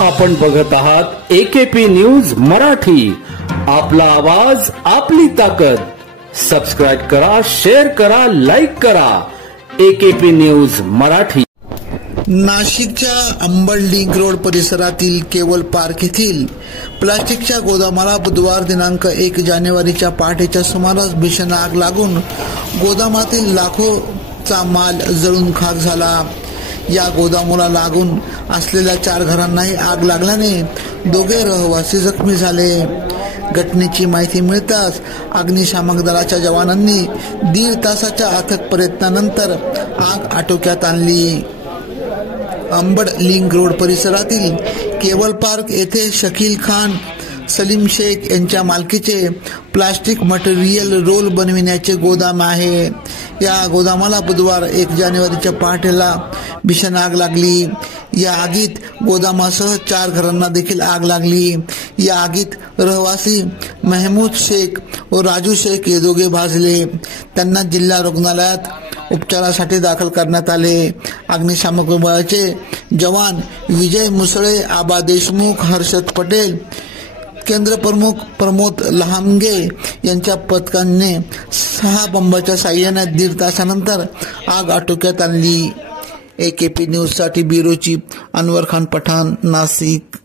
आपण बघत आहात एकेपी न्यूज मराठी. आपला आवाज आपली ताकद. सबस्क्राइब करा, शेअर करा, लाईक करा. AKP news Marathi. नाशिकच्या अंबड लिंक रोड परिसरातील केवल पार्क येथील प्लास्टिकच्या गोदामाला बुधवार दिनांक 1 जानेवारीच्या पहाटेच्या सुमारास भीषण आग लागून गोदामातील लाखोचा माल जळून खाक झाला. या गोदामाला लागून असलेल्या 4 घरांनाही आग लागल्याने 2 रहिवासी जखमी झाले. घटनेची माहिती मिळताच अग्निशामक दलाच्या जवानांनी 1.5 तासाच्या अथक प्रयत्नानंतर आग आटोक्यात आणली. अंबड लिंक रोड परिसरातील केवल पार्क येथे शकील खान, सलीम शेख यांच्या मालकीचे प्लास्टिक मटेरियल रोल बनविण्याचे गोदाम आहे. या गोदामाला बुधवार 1 जानेवारीच्या पहाटेला भीषण आग लागली. या आगीत गोदामासह 4 घरांना देखील आग लागली. या आगीत रहिवासी महमूद शेख व राजू शेख हे दोघे भाजले. त्यांना जिल्हा रुग्णालयात उपचारासाठी दाखल करण्यात आले. अग्निशामक विभागाचे जवान विजय मुसळे, आबा देशमुख, हर्षद पटेल, केंद्र प्रमुख प्रमोद लहामगे यांच्या पथकाने 6 बंबाच्या साह्याने 1.5 तासानंतर आग आटोक्यात आणली. एकेपी न्यूज साठी ब्युरो चीफ अनवर खान पठाण, नाशिक.